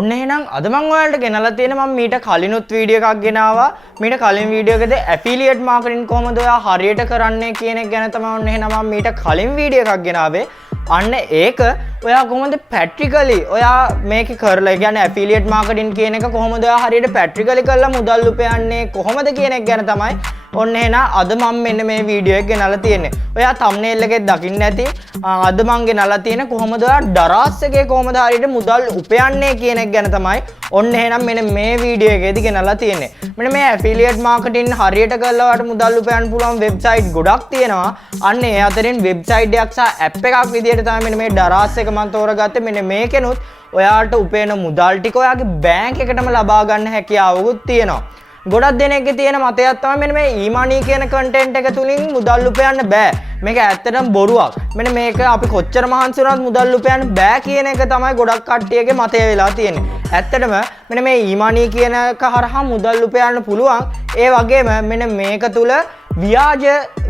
ඔන්න එහෙනම් අද මම ඔයාලට ගෙනලා තියෙන මම මීට කලිනුත් වීඩියෝ එකක් ගෙනාවා. මීට කලින් වීඩියෝ එකේදී ඇෆිලියේට් මාකටිං කොහොමද ඔයා හරියට කරන්නේ කියන එක ගැන තමයි ඔන්න එහෙනම් මම මීට කලින් වීඩියෝ එකක් ගෙනාවේ. අන්න ඒක ඔයා කොහොමද ප්‍රැක්ටිකලි ඔයා මේක කරලා ඒ කියන්නේ ඇෆිලියේට් මාකටිං කියන එක කොහොමද ඔයා හරියට ප්‍රැක්ටිකලි කරලා මුදල් උපයන්නේ කොහොමද කියන එක ගැන තමයි ඔන්න එහෙනම් අද මම මෙන්න මේ වීඩියෝ එක ගෙනලා තියෙන්නේ. ඔයා thumbnail එකේ දකින්න ඇති අද මම ගෙනලා තියෙන කොහොමද ඔයා ඩරාස් එකේ කොහොමද හරියට මුදල් උපයන්නේ කියන එක ගැන තමයි ඔන්න එහෙනම් මෙන්න මේ වීඩියෝ එකේදී ගෙනලා තියෙන්නේ. මෙන්න මේ ඇෆිලියේට් මාකටිං හරියට කරලා ඔයාලට මුදල් උපයන්න පුළුවන් වෙබ්සයිට් ගොඩක් තියෙනවා. අන්න ඒ අතරින් වෙබ්සයිට් එකක් සහ ඇප් එකක් විදියට තමයි මෙන්න මේ ඩරාස් එක මම තෝරගත්තේ. මෙන්න මේකෙනුත් ඔයාලට උපයන මුදල් ටික ඔයාගේ බැංක් එකටම ලබා ගන්න හැකියාවකුත් තියෙනවා. ගොඩක් දෙනෙක්ගේ තියෙන මතයක් තමයි මෙන්න මේ e-money කියන content එක තුලින් මුදල් උපයන්න බෑ. මේක ඇත්තටම බොරුවක්. මෙන්න මේක අපි කොච්චර මහන්සි වුණත් මුදල් උපයන්න බෑ කියන එක තමයි ගොඩක් කට්ටියගේ මතය වෙලා තියෙන්නේ. ඇත්තටම මෙන්න මේ e-money කියන එක හරහා මුදල් උපයන්න පුළුවන්. ඒ වගේම මෙන්න මේක තුල ව්‍යාජ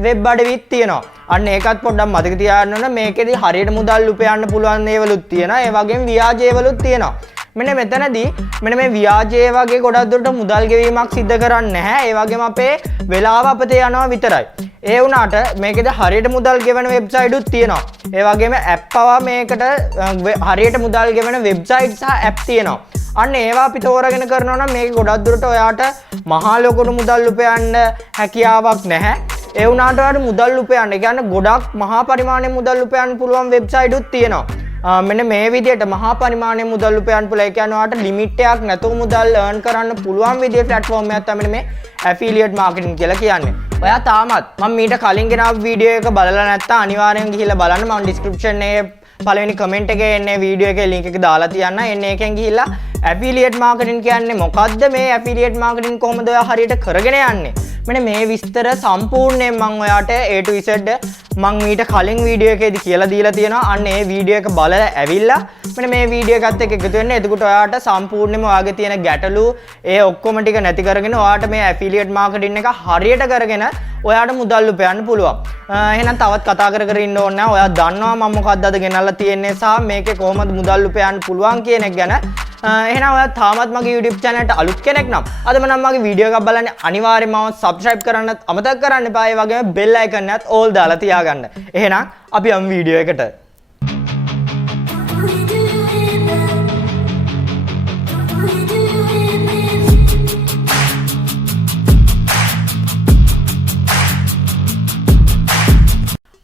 වෙබ් අඩවිත් තියෙනවා. අන්න ඒකත් පොඩ්ඩක් මතක තියාගන්න ඕන. මේකෙදි හරියට මුදල් උපයන්න පුළුවන් ඒවලුත් තියෙනවා. ඒ වගේම ව්‍යාජ ඒවලුත් තියෙනවා. මෙන්න මෙතනදී මෙන්න මේ ව්‍යාජයේ වගේ ගොඩක් දුරට මුදල් ගෙවීමක් සිද්ධ කරන්නේ නැහැ. ඒ වගේම අපේ වෙලාව අපතේ යනවා විතරයි. ඒ වුණාට මේකෙද හරියට මුදල් ගෙවන වෙබ්සයිට් උත් තියෙනවා. ඒ වගේම ඇප් පවා මේකට හරියට මුදල් ගෙවන වෙබ්සයිට් සහ ඇප් තියෙනවා. අන්න ඒවා අපි තෝරගෙන කරනවා නම් මේක ගොඩක් දුරට ඔයාට මහා ලොකුට මුදල් උපයන්න හැකියාවක් නැහැ. ඒ වුණාට ඔයාට මුදල් උපයන්න, ඒ කියන්නේ ගොඩක් මහා පරිමාණයේ මුදල් උපයන්න පුළුවන් වෙබ්සයිට් උත් තියෙනවා. මෙන්න මේ විදිහට මහා පරිමාණයේ මුදල් උපයන්න පුළුවන්. ඒ කියන්නේ ඔයාලට ලිමිට් එකක් නැතුව මුදල් earn කරන්න පුළුවන් විදිහේ platform එකක් තමයි මේ affiliate marketing කියලා කියන්නේ. ඔයා තාමත් මම මීට කලින් ගෙනාව වීඩියෝ එක බලලා නැත්නම් අනිවාර්යෙන් ගිහිල්ලා බලන්න. මම description එකේ පළවෙනි comment එකේ එන්නේ වීඩියෝ එකේ link එක දාලා තියන්න. එන්නේ එකෙන් ගිහිල්ලා affiliate marketing කියන්නේ මොකද්ද? මේ affiliate marketing කොහොමද ඔයා හරියට කරගෙන යන්නේ? මෙන්න මේ විස්තර සම්පූර්ණයෙන් මම ඔයාට A to Z මම ඊට කලින් වීඩියෝ එකේදී කියලා දීලා තියෙනවා. අන්න ඒ වීඩියෝ එක බලලා ඇවිල්ලා මෙන්න මේ වීඩියෝ එකත් එක්ක එකතු වෙන්න. එතකොට ඔයාට සම්පූර්ණයෙන්ම ඔයාගේ තියෙන ගැටලු ඒ ඔක්කොම ටික නැති කරගෙන ඔයාට මේ ඇෆිලියේට් මාකටිං එක හරියට කරගෙන ඔයාට මුදල් උපයන්න පුළුවන්. එහෙනම් තවත් කතා කර කර ඉන්න ඕනේ නැහැ. ඔයා දන්නවා මම මොකක්ද අද ගෙනල්ලා තියෙන්නේ සහ මේකේ කොහොමද මුදල් උපයන්න පුළුවන් කියන එක ගැන. එහෙනම් ඔයා තාමත් මගේ YouTube channel එකට අලුත් කෙනෙක් නම් අදම නම් මගේ වීඩියෝ එකක් බලන්න අනිවාර්යයෙන්ම subscribe කරන්නත් අමතක කරන්න එපා. ඒ වගේම bell icon එකත් all දාලා තියාගන්න. එහෙනම් අපි යමු වීඩියෝ එකට.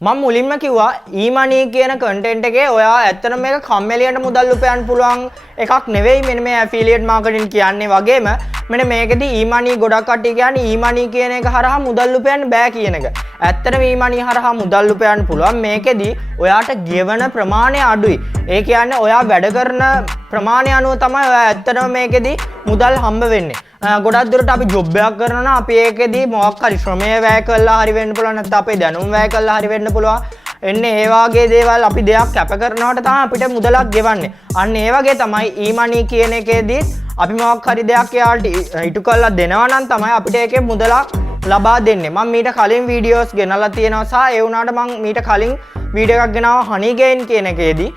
මම මුලින්ම කිව්වා e-money කියන content එකේ ඔයා ඇත්තටම මේක කම්මැලියට මුදල් උපයන්න පුළුවන් එකක් නෙවෙයි. මෙන්න මේ affiliate marketing කියන්නේ වගේම මෙන්න මේකෙදි e-money ගොඩක් කට්ටිය කියන්නේ e-money කියන එක හරහා මුදල් උපයන්න බෑ කියන එක. ඇත්තටම e-money හරහා මුදල් උපයන්න පුළුවන්. මේකෙදි ඔයාට ගෙවන ප්‍රමාණය අඩුයි. ඒ කියන්නේ ඔයා වැඩ කරන ප්‍රමාණය අනුව තමයි ඔයා ඇත්තටම මේකෙදි මුදල් හම්බ වෙන්නේ. ගොඩක් දුරට අපි ජොබ් එකක් කරනවා නම් අපි ඒකෙදී මොකක් හරි ශ්‍රමය වැය කළා හරි වෙන්න පුළුවන්. නැත්නම් අපේ දැනුම වැය කළා හරි වෙන්න පුළුවන්. එන්නේ ඒ වගේ දේවල් අපි දෙයක් කැප කරනවට තමයි අපිට මුදලක් ගෙවන්නේ. අන්න ඒ වගේ තමයි e-money කියන එකේදී අපි මොකක් හරි දෙයක් එයාලට ඉටු කරලා දෙනවා නම් තමයි අපිට ඒකේ මුදලක් ලබා දෙන්නේ. මම මීට කලින් වීඩියෝස් ගෙනලා තියෙනවා සහ ඒ වුණාට මම මීට කලින් වීඩියෝ එකක් ගෙනාවා honey gain කියන එකේදී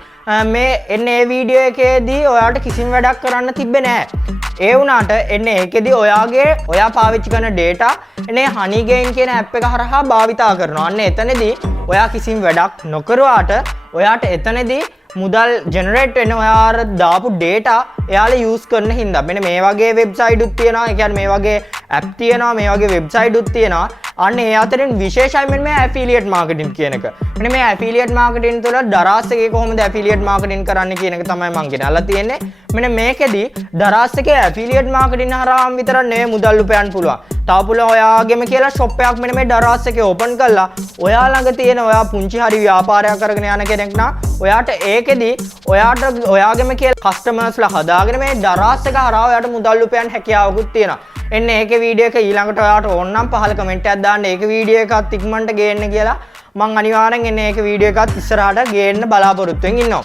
මේ එන්නේ ඒ වීඩියෝ එකේදී ඔයාලට කිසිම වැඩක් කරන්න තිබ්බේ නැහැ. ඒ වුණාට එන්නේ ඒකෙදී ඔයා පාවිච්චි කරන data එන්නේ honey gain කියන app එක හරහා භාවිතා කරනවා. අන්න එතනදී ඔයා කිසිම වැඩක් නොකරුවාට ඔයාට එතනදී මුදල් ජෙනරේට් වෙන ඔයාට දාපු data එයාලා use කරන හින්දා මෙන්න මේ වගේ වෙබ්සයිට් උත් තියෙනවා. ඒ කියන්නේ මේ වගේ app තියෙනවා, මේ වගේ වෙබ්සයිට් උත් තියෙනවා. අන්න ඒ අතරින් විශේෂයි මෙන්න මේ affiliate marketing කියන එක. මෙන්න මේ affiliate marketing තුළ දරාස් එකේ කොහොමද affiliate marketing කරන්න කියන එක තමයි මම ගෙනල්ලා තියෙන්නේ. මෙන්න මේකෙදි දරාස් එකේ affiliate marketing හරහාම විතර නෙවෙයි මුදල් උපයන්න පුළුවන්. තව පුළුවන් ඔයාගෙම කියලා shop එකක් මෙන්න මේ දරාස් එකේ open කරලා ඔයා ළඟ තියෙන ඔයා පුංචි හරි ව්‍යාපාරයක් කරගෙන යන කෙනෙක් නම් ඔයාට ඒකෙදි ඔයාට ඔයාගෙම කියලා customers ලා හදාගෙන මේ දරාස් එක හරහා ඔයාට මුදල් උපයන්න හැකියාවකුත් තියෙනවා. එන්න ඒකේ වීඩියෝ එක ඊළඟට ඔයාට ඕන නම් පහල කමෙන්ට් එකක් දාන්න. ඒක වීඩියෝ එකත් ඉක්මනට ගේන්න කියලා මම අනිවාර්යෙන් එන්න ඒක වීඩියෝ එකත් ඉස්සරහට ගේන්න බලාපොරොත්තු වෙමින් ඉන්නවා.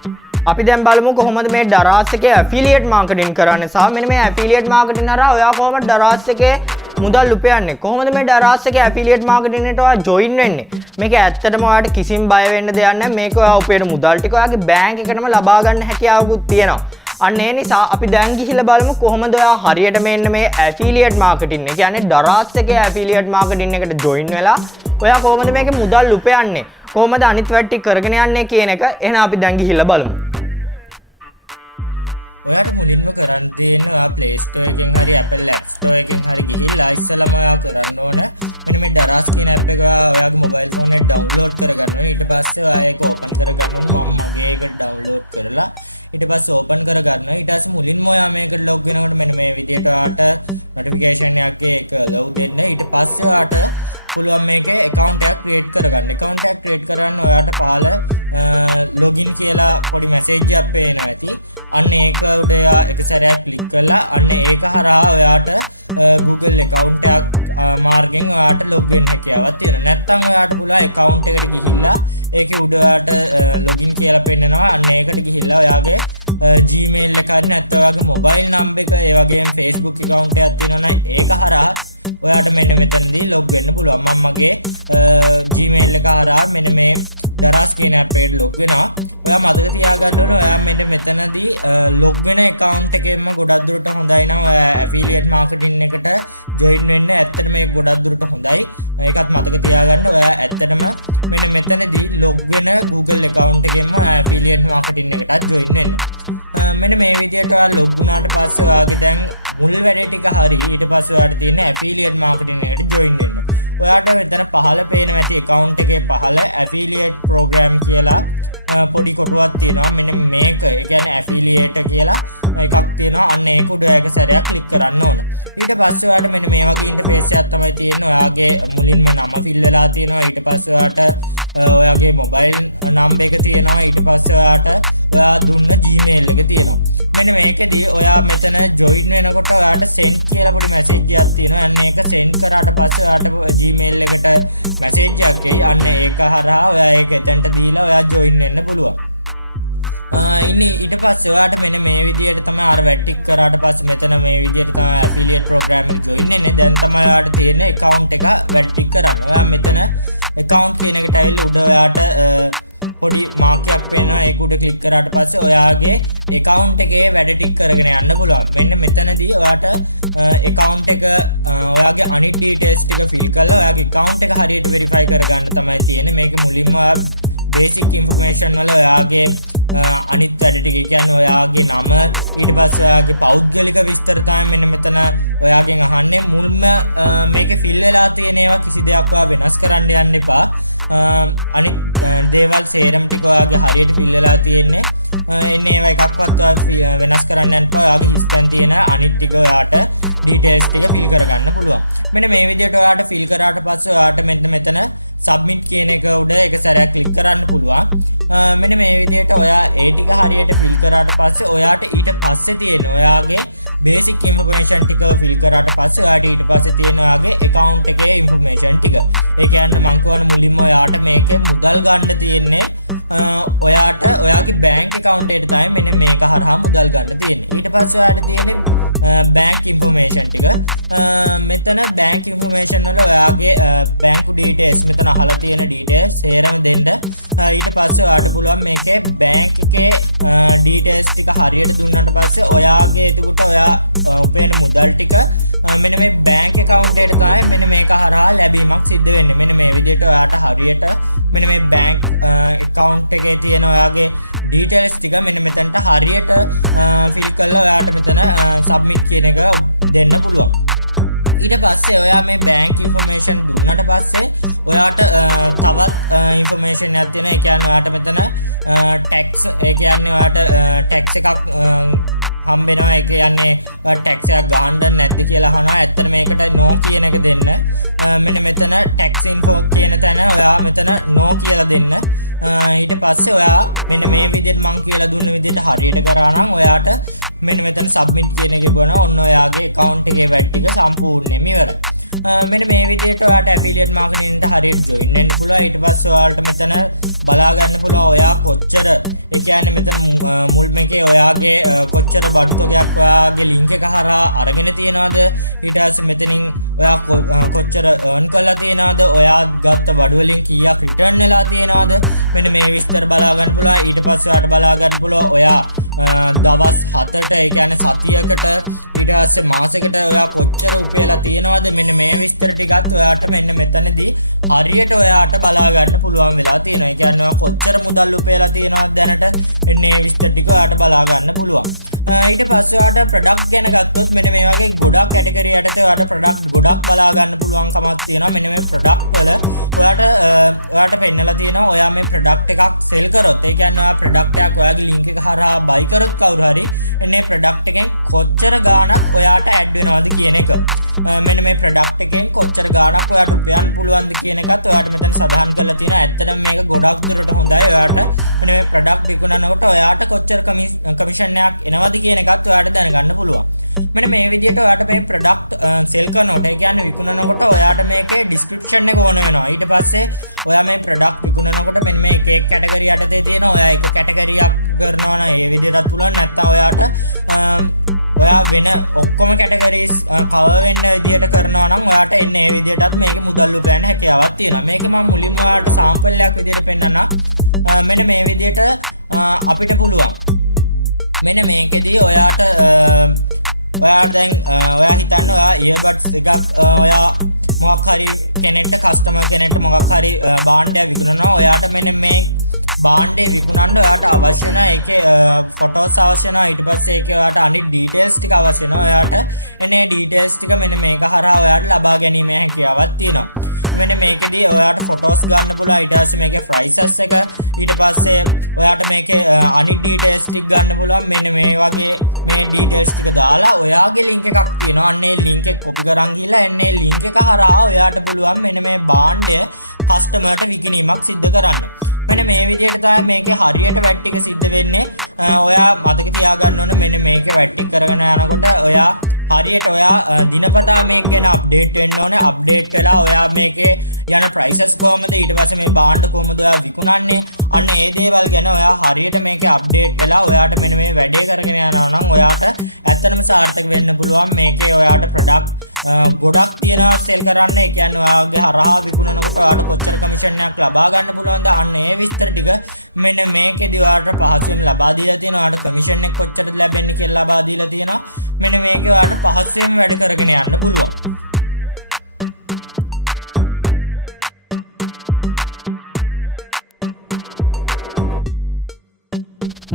අපි දැන් බලමු කොහොමද මේ දරාස් එකේ affiliate marketing කරන්නේ සහ මෙන්න මේ affiliate marketing හරහා ඔයා කොහොමද දරාස් එකේ මුදල් උපයන්නේ කොහොමද මේ දරාස් එකේ affiliate marketing එකට ඔයා join වෙන්නේ මේක ඇත්තටම ඔයාලට කිසිම බය වෙන්න දෙයක් නැහැ මේක ඔයා උපයන මුදල් ටික ඔයාගේ බැංක් එකටම ලබා ගන්න හැකියාවකුත් තියෙනවා අන්න ඒ නිසා අපි දැන් ගිහිල්ලා බලමු කොහොමද ඔයා හරියට මෙන්න මේ ඇෆිලියේට් මාකටිං එක කියන්නේ ඩරාස් එකේ ඇෆිලියේට් මාකටිං එකට ජොයින් වෙලා ඔයා කොහොමද මේකේ මුදල් උපයන්නේ කොහොමද අනිත් වැඩ ටික කරගෙන යන්නේ කියන එක එහෙනම් අපි දැන් ගිහිල්ලා බලමු.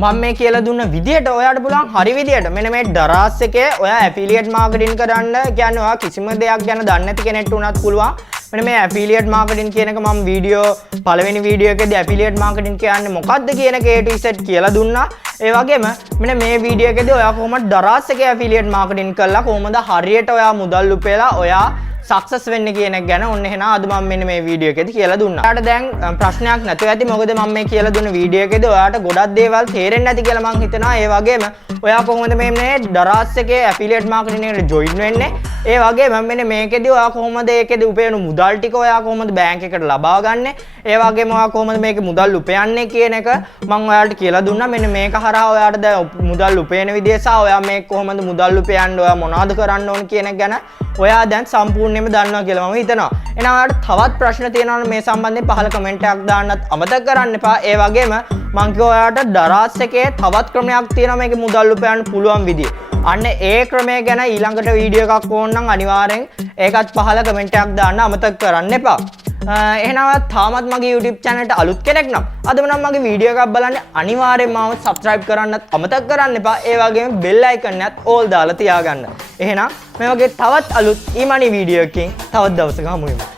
මම මේ කියලා දුන්න විදියට ඔයාට පුළුවන් හරි විදියට මෙන්න මේ දරාස් එකේ ඔයා ඇෆිලියේට් මාකටිං කරන්න කියන්නේ ඔයා කිසිම දෙයක් ගැන දන්නේ නැති කෙනෙක්ට උනත් පුළුවන් මෙන්න මේ ඇෆිලියේට් මාකටිං කියන එක මම වීඩියෝ පළවෙනි වීඩියෝ එකේදී ඇෆිලියේට් මාකටිං කියන්නේ මොකක්ද කියන එක A to Z කියලා දුන්නා. ඒ වගේම මෙන්න මේ වීඩියෝ එකේදී ඔයා කොහොමද දරාස් එකේ ඇෆිලියේට් මාකටිං කරලා කොහොමද හරියට ඔයා මුදල් උපයලා ඔයා සක්සස් වෙන්න කියන එක ගැන ඔන්න එහෙනම් අද මම මෙන්න මේ වීඩියෝ එකේදී කියලා දුන්නා. ඔයාලට දැන් ප්‍රශ්නයක් නැතුව ඇති මොකද මම මේ කියලා දුන්න වීඩියෝ එකේදී ඔයාලට ගොඩක් දේවල් තේරෙන්නේ නැති කියලා මම හිතනවා. ඒ වගේම ඔයා කොහොමද මේ දරාස් එකේ ඇෆිලියේට් මාකටිං එකට ජොයින් වෙන්නේ? ඒ වගේම මෙන්න මේකෙදී ඔයා කොහොමද ඒකෙදී උපයන මුදල් ටික ඔයා කොහොමද බැංක් එකට ලබා ගන්නෙ? ඒ වගේම ඔයා කොහොමද මේකේ මුදල් උපයන්නේ කියන එක මම ඔයාලට කියලා දුන්නා. මෙන්න මේක හරහා ඔයාලට දැන් මුදල් උපයන විදිය සහ ඔයා මේක කොහොමද මුදල් උපයන්නේ ඔයා මොනවද කරන්න ඕන කියන එක ගැන ඔයා දැන් සම්පූර්ණයෙන්ම දන්නවා කියලා මම හිතනවා. එහෙනම් ඔයාලට තවත් ප්‍රශ්න තියෙනවා නම් මේ සම්බන්ධයෙන් පහළ කමෙන්ට් එකක් දාන්නත් අමතක කරන්න එපා. ඒ වගේම මම කිව්වා ඔයාලට දරාස් එකේ තවත් ක්‍රමයක් තියෙනවා මේකේ මුදල් උපයන්න පුළුවන් විදිය. අන්න ඒ ක්‍රමය ගැන ඊළඟට වීඩියෝ එකක් ඕන නම් අනිවාර්යෙන් ඒකත් පහළ කමෙන්ට් එකක් දාන්න අමතක කරන්න එපා. එහෙනම් තාමත් මගේ YouTube channel එකට අලුත් කෙනෙක් නම් අදම නම් මගේ වීඩියෝ එකක් බලන්න අනිවාර්යෙන්ම මාව subscribe කරන්නත් අමතක කරන්න එපා. ඒ වගේම bell icon එකත් all දාලා තියාගන්න. එහෙනම් මේ වගේ තවත් අලුත් e-money වීඩියෝ එකකින් තවත් දවසක හමු වෙමු.